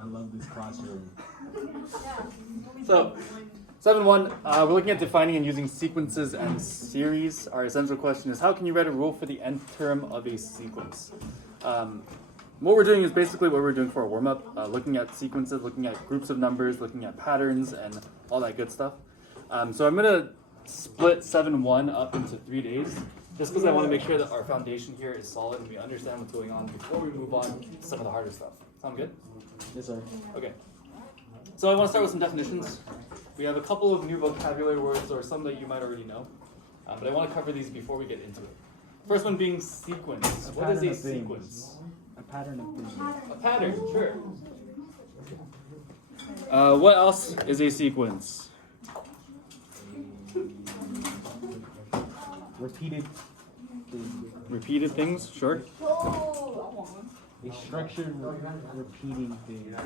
I love this classroom. So, 7.1, we're looking at defining and using sequences and series. Our essential question is, how can you write a rule for the nth term of a sequence? What we're doing is basically what we're doing for a warm-up, looking at sequences, looking at groups of numbers, looking at patterns, and all that good stuff. So I'm going to split 7.1 up into 3 days, just because I want to make sure that our foundation here is solid and we understand what's going on before we move on to some of the harder stuff. Sound good? Yes, sir. Okay. So I want to start with some definitions. We have a couple of new vocabulary words, or some that you might already know, but I want to cover these before we get into it. First one being sequence. What is a sequence? A pattern of things. A pattern, sure. What else is a sequence? Repeated things. Repeated things, sure. A structured repeating thing.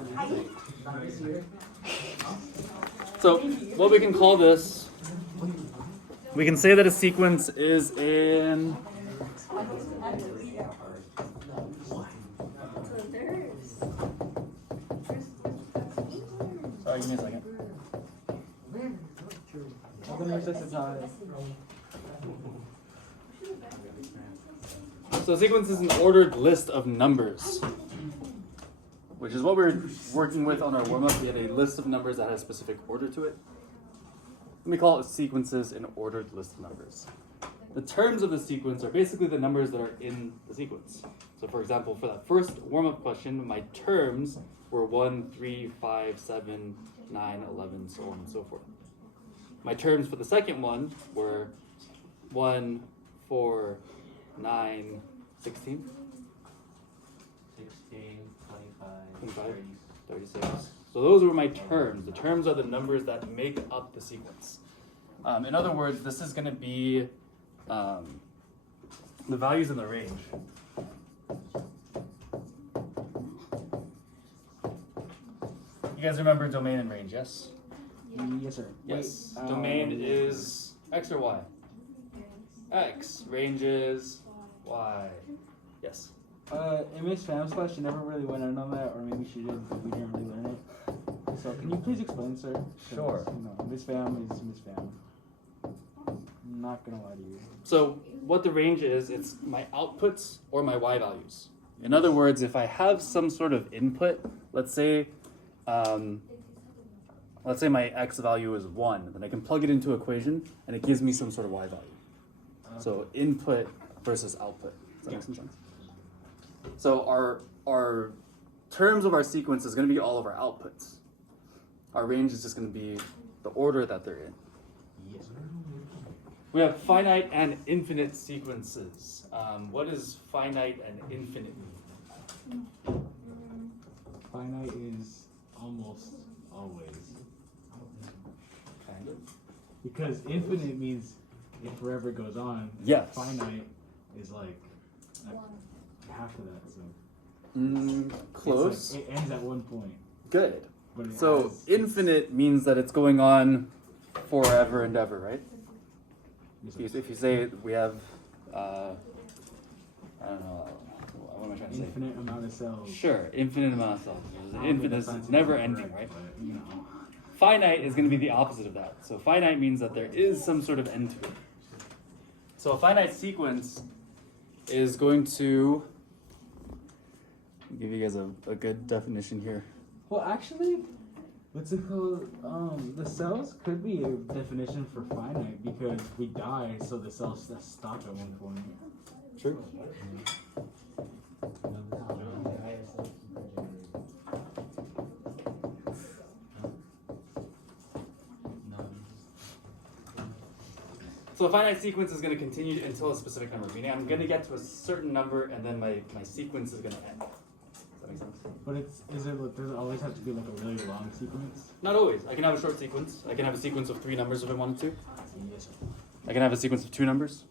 So what we can call this, we can say that a sequence is in sorry, give me a second. So a sequence is an ordered list of numbers, which is what we're working with on our warm-up. We have a list of numbers that has a specific order to it. Let me call it sequences, an ordered list of numbers. The terms of the sequence are basically the numbers that are in the sequence. So for example, for that first warm-up question, my terms were 1, 3, 5, 7, 9, 11, so on and so forth. My terms for the second one were 1, 4, 9, 16? 16, 25, 25, 36. So those were my terms. The terms are the numbers that make up the sequence. In other words, this is going to be the values in the range. You guys remember domain and range, yes? Yes, sir. Yes. Wait, Domain is X or Y? X. Range is Y. Yes. In Miss Pham's class, she never really went in on that, or maybe she did, but we didn't really learn it. So can you please explain, sir? 'Cause, Sure. You know, Miss Pham is Miss Pham. I'm not gonna lie to you. So what the range is, it's my outputs or my Y values. In other words, if I have some sort of input, let's say my X value is 1, then I can plug it into an equation and it gives me some sort of Y value. So input versus output. Does that make some sense? So our terms of our sequence is going to be all of our outputs. Our range is just going to be the order that they're in. Yes, sir. We have finite and infinite sequences. What does finite and infinite mean? Finite is almost always. Kind of. Because infinite means it forever goes on. Yes. Finite is like half of that. So Close. Like, it ends at one point. Good. But it So has, infinite means that it's going on forever and ever, right? yes, sir. If you say we have, I don't know, what am I trying to say? Infinite amount of cells. Sure, infinite amount of cells. I don't Infinite think is that sounds never correct, ending, right? But, you know. Finite is going to be the opposite of that. So finite means that there is some sort of end to it. So a finite sequence is going to give you guys a good definition here. Well, actually, what's it called? The cells could be a definition for finite because we die, so the cells just stop at one point. True. So a finite sequence is going to continue until a specific number, meaning I'm going to get to a certain number and then my sequence is going to end. Does that make sense? But does it always have to be like a really long sequence? Not always. I can have a short sequence. I can have a sequence of 3 numbers if I wanted to. Yes, sir. I can have a sequence of 2 numbers.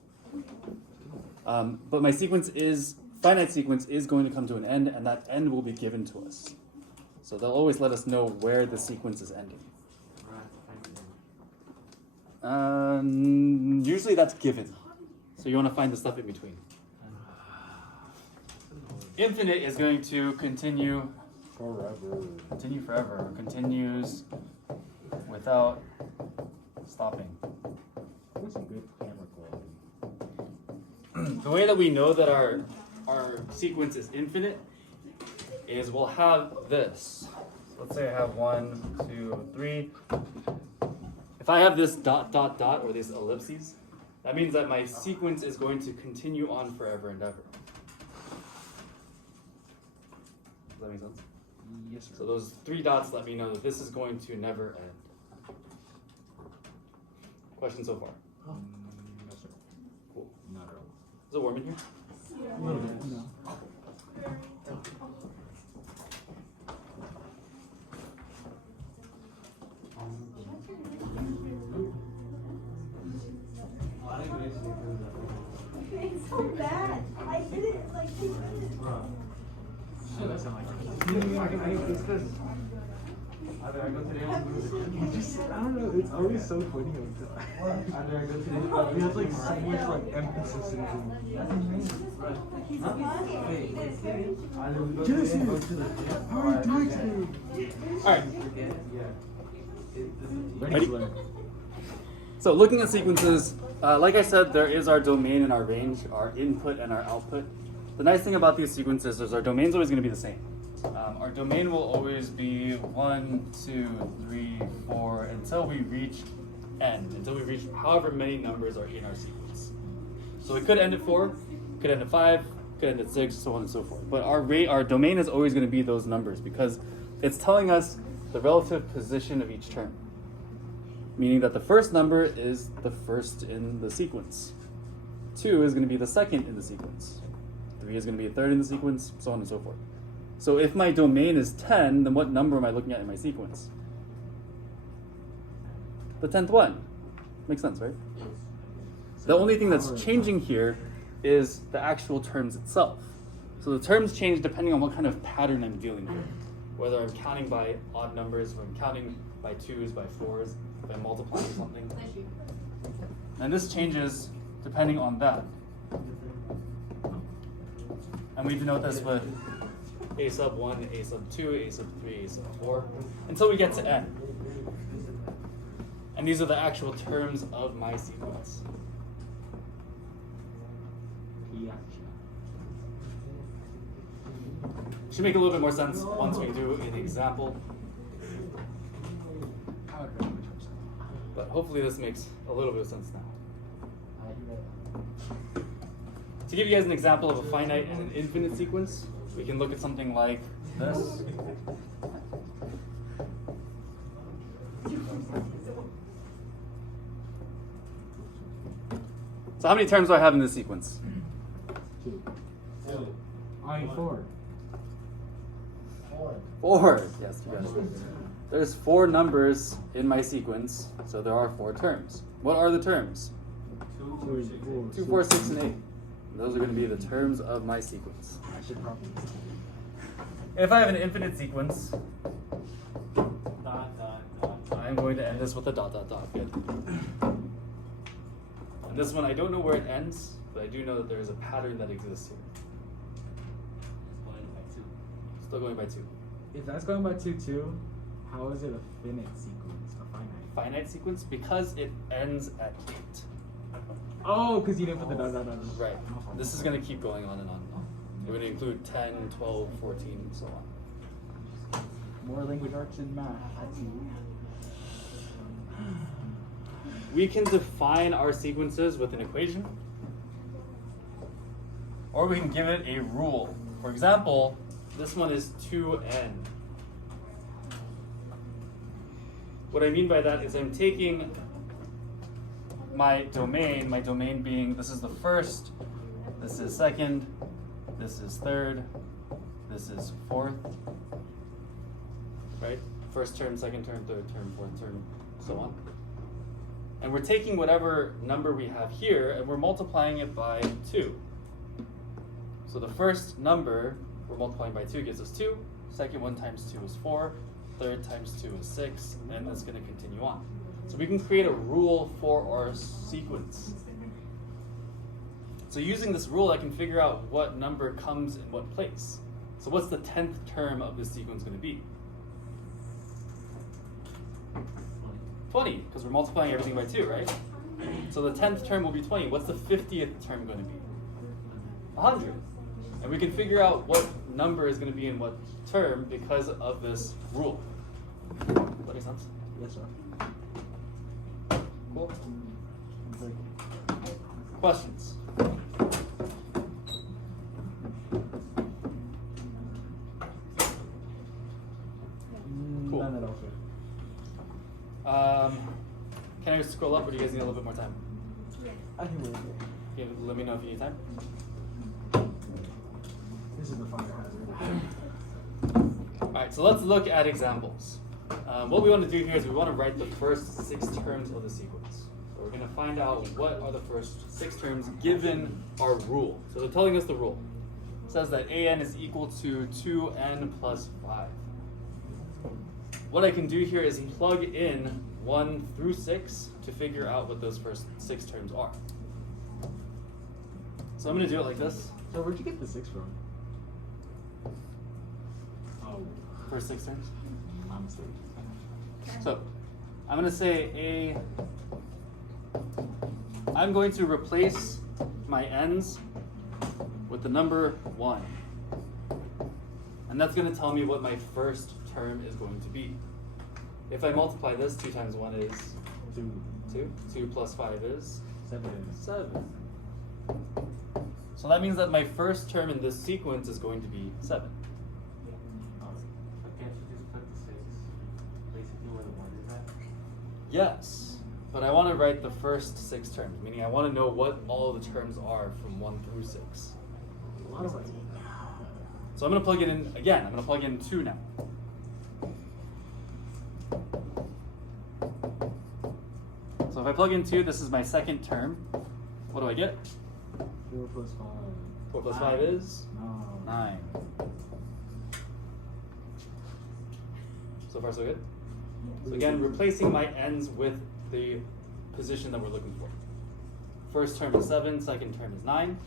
But my finite sequence is going to come to an end, and that end will be given to us. So they'll always let us know where the sequence is ending. Usually that's given. So you want to find the stuff in between. infinite is going to continue Forever. or continues without stopping. That's a good camera quality. The way that we know that our sequence is infinite is we'll have this. Let's say I have 1, 2, 3. If I have this dot, dot, dot, or these ellipses, that means that my sequence is going to continue on forever and ever. Does that make sense? Yes, sir. So those 3 dots let me know that this is going to never end. Question so far? No, sir. Cool. Not at all. Is it warm in here? A little bit. No. It's so bad. I did it like 2 minutes. Oh, that sound like I don't know, it's always so funny. He has like so much like emphasis in Jesse, how are you doing today? Alright. Ready to learn. So looking at sequences, like I said, there is our domain and our range, our input and our output. The nice thing about these sequences is our domain's always going to be the same. Our domain will always be 1, 2, 3, 4 until we reach n, until we reach however many numbers are in our sequence. So it could end at 4, could end at 5, could end at 6, so on and so forth. But our domain is always going to be those numbers because it's telling us the relative position of each term. Meaning that the first number is the first in the sequence. 2 is going to be the second in the sequence. 3 is going to be the third in the sequence, so on and so forth. So if my domain is 10, then what number am I looking at in my sequence? The 10th one. Makes sense, right? The only thing that's changing here is the actual terms itself. So the terms change depending on what kind of pattern I'm dealing with. Whether I'm counting by odd numbers, or I'm counting by 2s, by 4s, if I'm multiplying something. And this changes depending on that. And we denote this with a sub 1, a sub 2, a sub 3, a sub 4, until we get to n. And these are the actual terms of my sequence. Should make a little bit more sense once we do an example. But hopefully this makes a little bit of sense now. To give you guys an example of a finite and an infinite sequence, we can look at something like this. So how many terms do I have in this sequence? 2. I mean 4. 4. Yes, you got it. There's 4 numbers in my sequence, so there are 4 terms. What are the terms? 2, 4, 6, and 8. Those are going to be the terms of my sequence. I should probably. If I have an infinite sequence, I'm going to end this with a dot, dot, dot. Good. And this one, I don't know where it ends, but I do know that there is a pattern that exists here. Still going by 2. If that's going by 2, 2, how is it a finite sequence? A finite? Finite sequence because it ends at 8. Oh, because you didn't put the dot, dot, dot. Right. This is going to keep going on and on and on. It would include 10, 12, 14, and so on. More language arts and math. We can define our sequences with an equation, or we can give it a rule. For example, this one is 2n. What I mean by that is I'm taking my domain being, this is the first, this is second, this is third, this is fourth, right? First term, second term, third term, fourth term, so on. And we're taking whatever number we have here and we're multiplying it by 2. So the first number we're multiplying by 2 gives us 2, second one times 2 is 4, third times 2 is 6, and that's going to continue on. So we can create a rule for our sequence. So So using this rule, I can figure out what number comes in what place. So what's the 10th term of this sequence going to be? 20, because we're multiplying everything by 2, right? So the 10th term will be 20. What's the 50th term going to be? 100. And we can figure out what number is going to be in what term because of this rule. Does that make sense? Yes, sir. Cool. Questions? Cool. None at all, sir. Can I scroll up, or do you guys need a little bit more time? I can wait. Okay, let me know if you need time. This is the fire hazard. Alright, so let's look at examples. What we want to do here is we want to write the first 6 terms of the sequence. So we're going to find out what are the first 6 terms given our rule. So they're telling us the rule. It says that an is equal to 2n plus 5. What I can do here is plug in 1 through 6 to figure out what those first 6 terms are. So I'm going to do it like this. So where'd you get the 6 from? Oh, First 6 terms. my mistake. So I'm going to say I'm going to replace my n's with the number 1. And that's going to tell me what my first term is going to be. If I multiply this, 2 times 1 is 2. 2. 2 plus 5 is 7. 7. So that means that my first term in this sequence is going to be 7. But can't you just put the 6 basically where the 1 is at? Yes, but I want to write the first 6 terms, meaning I want to know what all the terms are from 1 through 6. A lot of it. So I'm going to plug it in again. I'm going to plug in 2 now. So if I plug in 2, this is my second term. What do I get? 4 plus 5. 4 plus 5 is No. 9. So far so good? So again, replacing my n's with the position that we're looking for. First term is 7, second term is 9.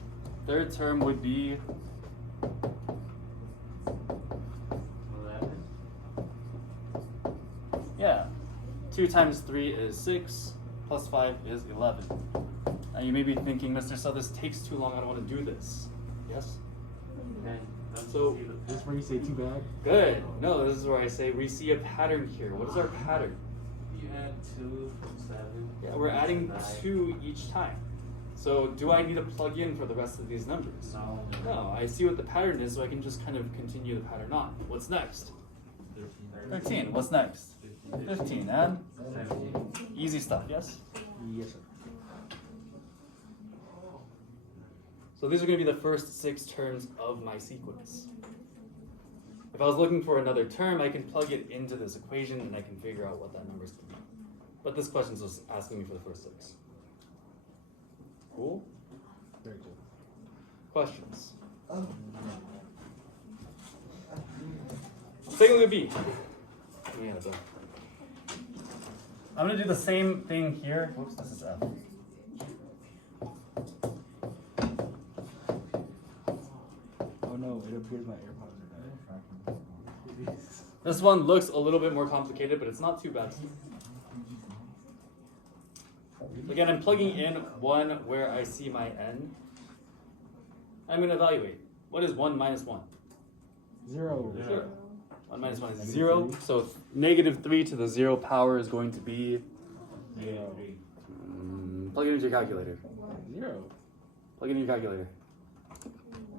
Third term would be 11. yeah, 2 times 3 is 6, plus 5 is 11. Now you may be thinking, Mr. So this takes too long, I don't want to do this. Yes? Okay. Let's So- see the This is where you say too bad. Good. No, this is where I say we see a pattern here. What is our pattern? You add 2 from 7. Yeah, we're adding 9. 2 each time. So do I need to plug in for the rest of these numbers? No. No, I see what the pattern is, so I can just kind of continue the pattern on. What's next? 13. What's next? 15. And 17. easy stuff, yes? Yes, sir. So these are going to be the first 6 terms of my sequence. If I was looking for another term, I can plug it into this equation and I can figure out what that number is going to be. But this question is just asking me for the first 6. Cool? Very cool. Questions? Take a look at B. Yeah, so. I'm going to do the same thing here. Whoops, this is F. Oh no, it appears my AirPods are dying. This one looks a little bit more complicated, but it's not too bad. Again, I'm plugging in 1 where I see my n. I'm going to evaluate. What is 1 minus 1? 0. 0. 1 minus 1 is Negative 0. 3. So negative 3 to the 0 power is going to be... 0. Plug it into your calculator. 0. Plug it in your calculator.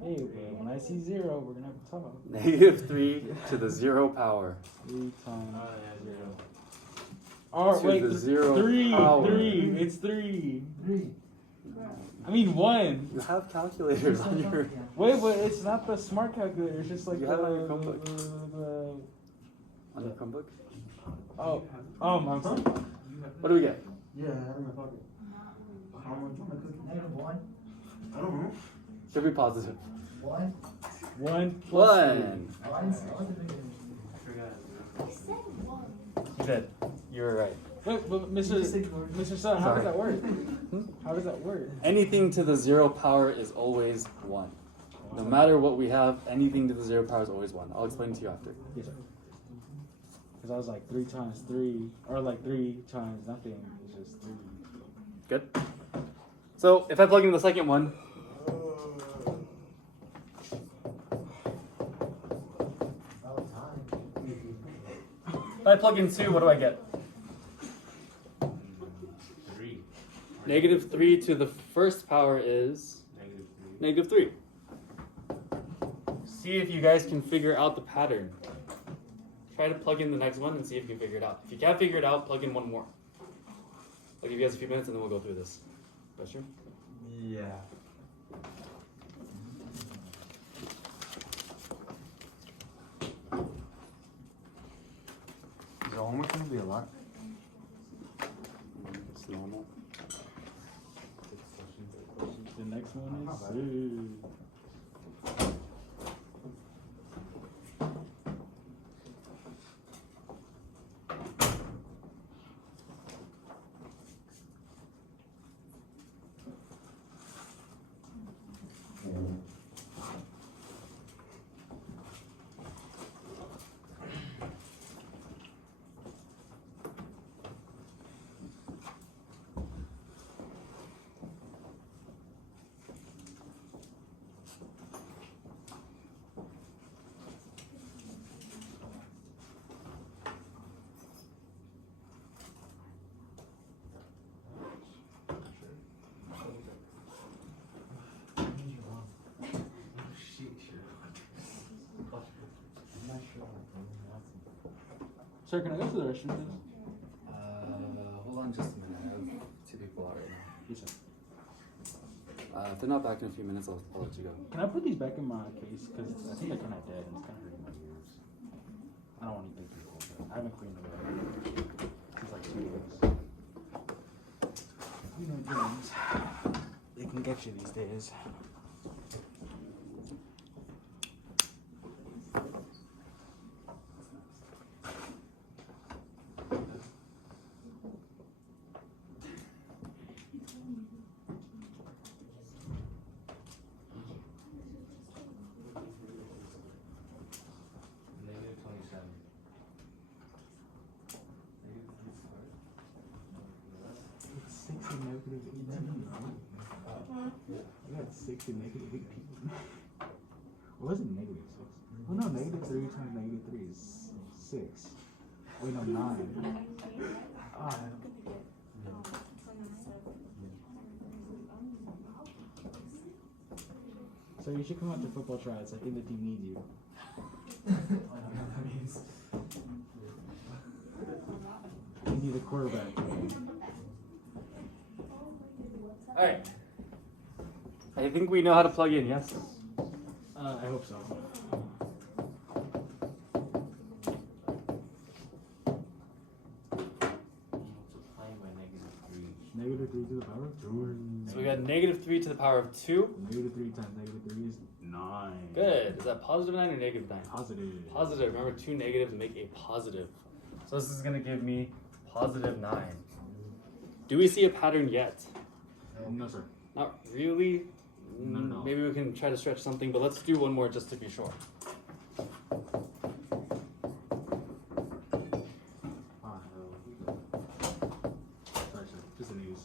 Hey, but when I see 0, we're gonna have to talk. Negative 3 to the 0 power. 3 times Oh, yeah, 0. Oh, To wait, the 0 3. power. 3. It's 3. I mean 1. You have calculators on your... Wait, but it's not the smart calculator. It's just like You the, have it on your Chromebook. the- On your Chromebook? oh, I'm sorry. What do we get? Yeah, I have in my pocket. How much on the cookie? -1? I don't know. Should be positive. 1? 1 plus 1. I forgot. You did. You were right. Wait, but Just Mr. ignore it. Mr. Sun, how Sorry. does that work? How does that work? Anything to the 0 power is always 1. No matter what we have, anything to the 0 power is always 1. I'll explain to you after. Yes, sir. Because I was like 3 times 3, or like 3 times nothing is just 3. Good. So if I plug in the second one, if I plug in 2, what do I get? 3. Negative 3 to the first power is Negative 3. negative 3. See if you guys can figure out the pattern. Try to plug in the next one and see if you can figure it out. If you can't figure it out, plug in one more. I'll give you guys a few minutes and then we'll go through this. Question? Yeah. Is the homework gonna be a lot? It's normal. The next one Not is bad. 2. Sir, can I go to the restroom, please? Hold on just a minute. I have 2 people out right now. Yes, sir. If they're not back in a few minutes, I'll let you go. Can I put these back in my case? Because I think they're kind of dead and it's kind of hurting my ears. I don't want anything to cold, but I haven't cleaned them up. It's like 2 days. You know, germs. They can get you these days. Negative 27. It's 6 and negative 18. I got 6 and negative 18. What was it, negative 6? Oh no, negative 3 times negative 3 is 6. Wait, no, 9. Ah, so you should come out to football tryouts. I think the team needs you. I don't know what that means. You need a quarterback. Alright. I think we know how to plug in, yes? I hope so. Multiplying by negative 3. Negative 3 to the power of 2. So we got negative 3 to the power of 2. Negative 3 times negative 3 is 9. Good. Is that positive 9 or negative 9? Positive. Positive. Remember, 2 negatives make a positive. So this is going to give me positive 9. Do we see a pattern yet? No, sir. Not really. No. Maybe we can try to stretch something, but let's do one more just to be sure. Sorry, sir. Just the news.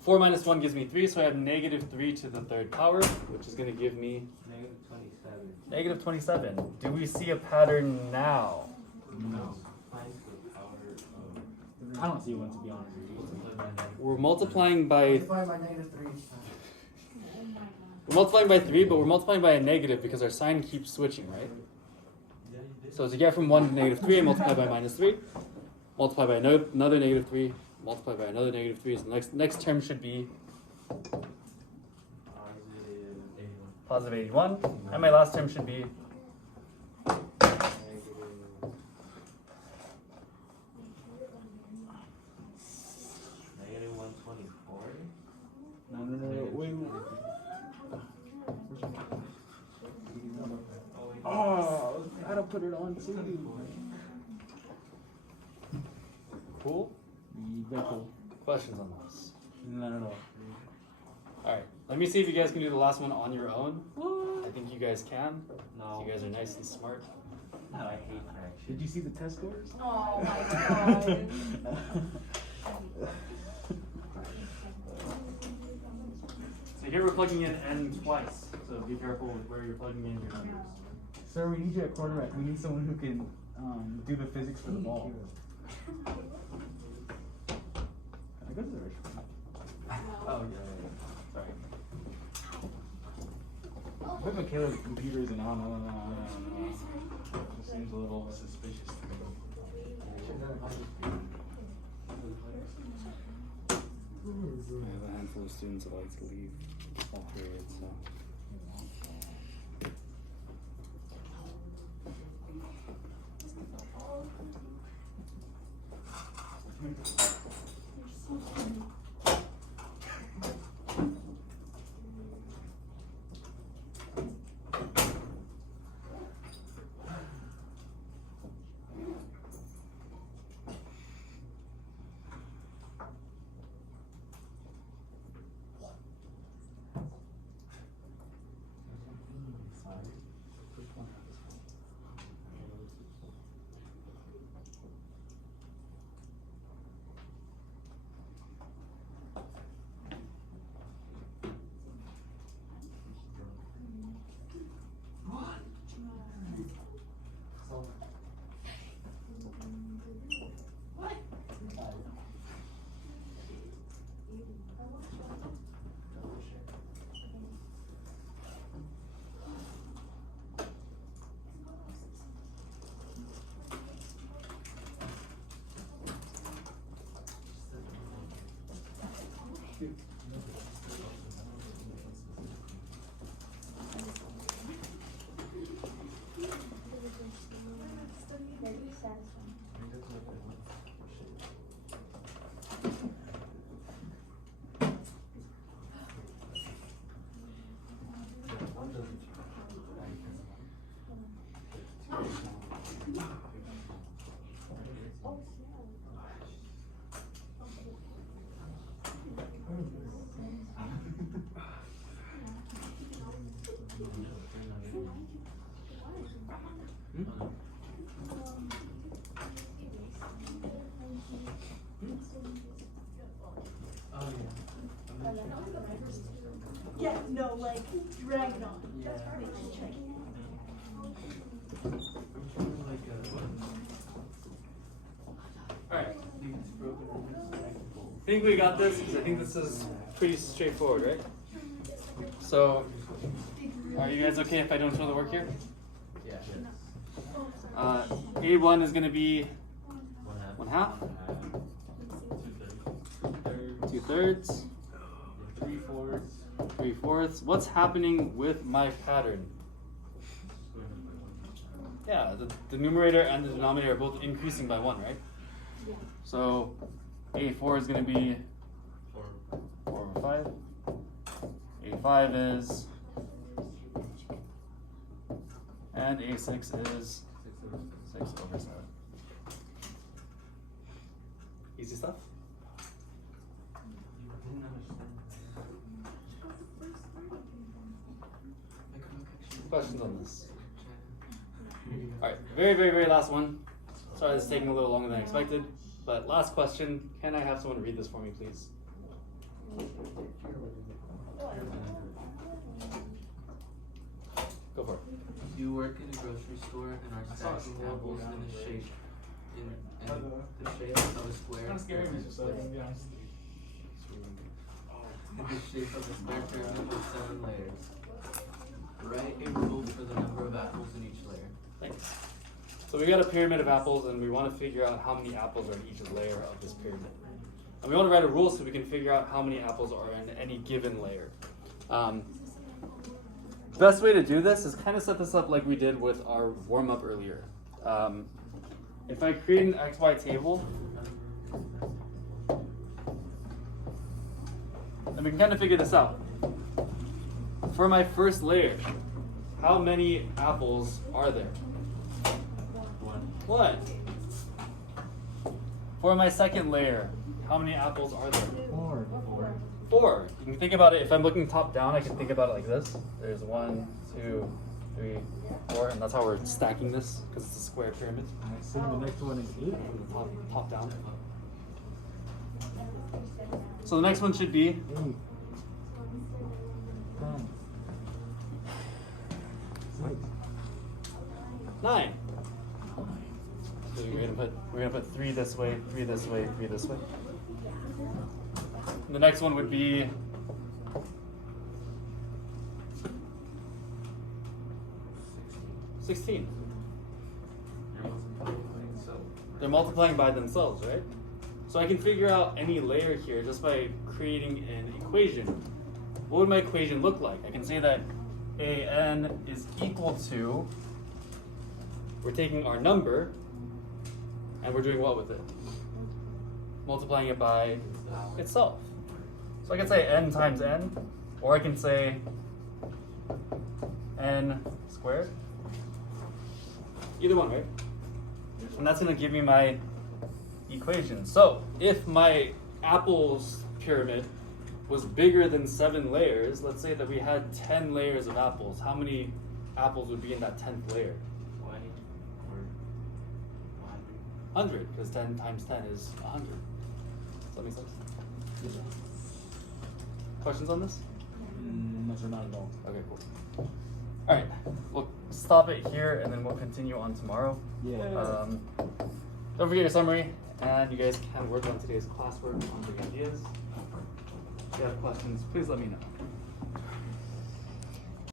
4 minus 1 gives me 3, so I have negative 3 to the third power, which is going to give me Negative 27. negative 27. Do we see a pattern now? No. Multiplying to the power of. I don't see one, to be honest with you. Multiply by negative. We're multiplying by Multiply by negative 3. we're multiplying by 3, but we're multiplying by a negative because our sign keeps switching, right? Yeah, you did. So to get from 1 to negative 3, I multiply by minus 3, multiply by another negative 3, multiply by another negative 3. So the next term should be Positive 81. positive 81, and my last term should be Negative 124. No. Wait. Oh, I gotta put it on too. cool? Very cool. Questions on this? None at all. Alright, let me see if you guys can do the last one on your own. I think you guys can. No. You guys are nice and smart. No, I hate fractions. Did you see the test scores? Oh my god. So here we're plugging in n twice, so be careful with where you're plugging in your numbers. Sir, we need you at quarterback. We need someone who can do the physics for the ball. I go to the restroom. Oh, yeah. Sorry. But Michaela's computer isn't on. It seems a little suspicious to me. I have a handful of students that like to leave all periods, so. Yeah, no, like, drag it on. Yeah. Alright. I think we got this because I think this is pretty straightforward, right? So, are you guys okay if I don't show the work here? Yeah. A1 is going to be 1/2, 2/3, 3/4. What's happening with my pattern? Yeah, the numerator and the denominator are both increasing by 1, right? So A4 is going to be 4/5. A5 is, and A6 is 6/7. Easy stuff. Questions on this? Alright, very last one. Sorry, this is taking a little longer than expected. But last question, can I have someone read this for me, please? Go for it. You work in a grocery store and are stacking apples in the shape of a square pyramid with the shape of a square pyramid with 7 layers. Write a rule for the number of apples in each layer. Thanks. So we got a pyramid of apples and we want to figure out how many apples are in each layer of this pyramid. And we want to write a rule so we can figure out how many apples are in any given layer. Best way to do this is kind of set this up like we did with our warm-up earlier. If I create an XY table, then we can kind of figure this out. For my first layer, how many apples are there? 1. For my second layer, how many apples are there? 4. 4. You can think about it, if I'm looking top down, I can think about it like this. There's 1, 2, 3, 4, and that's how we're stacking this, because it's a square pyramid. I assume the next one is 8. Top down. So the next one should be 8. 10. 6. 9. So we're gonna put 3 this way, 3 this way, 3 this way. And the next one would be 16. They're multiplying by themselves, right? So I can figure out any layer here just by creating an equation. What would my equation look like? I can say that an is equal to, we're taking our number and we're doing what with it? Multiplying it by itself. So I can say n times n, or I can say n squared. Either one, right? And that's going to give me my equation. So if my apples pyramid was bigger than 7 layers, let's say that we had 10 layers of apples, how many apples would be in that 10th layer? 20 or 100, because 10 times 10 is 100. Does that make sense? Questions on this? No, sir, not at all. Okay, cool. All right, we'll stop it here and then we'll continue on tomorrow. Yeah. Don't forget your summary, and you guys can work on today's classwork on the ideas. If you have questions, please let me know.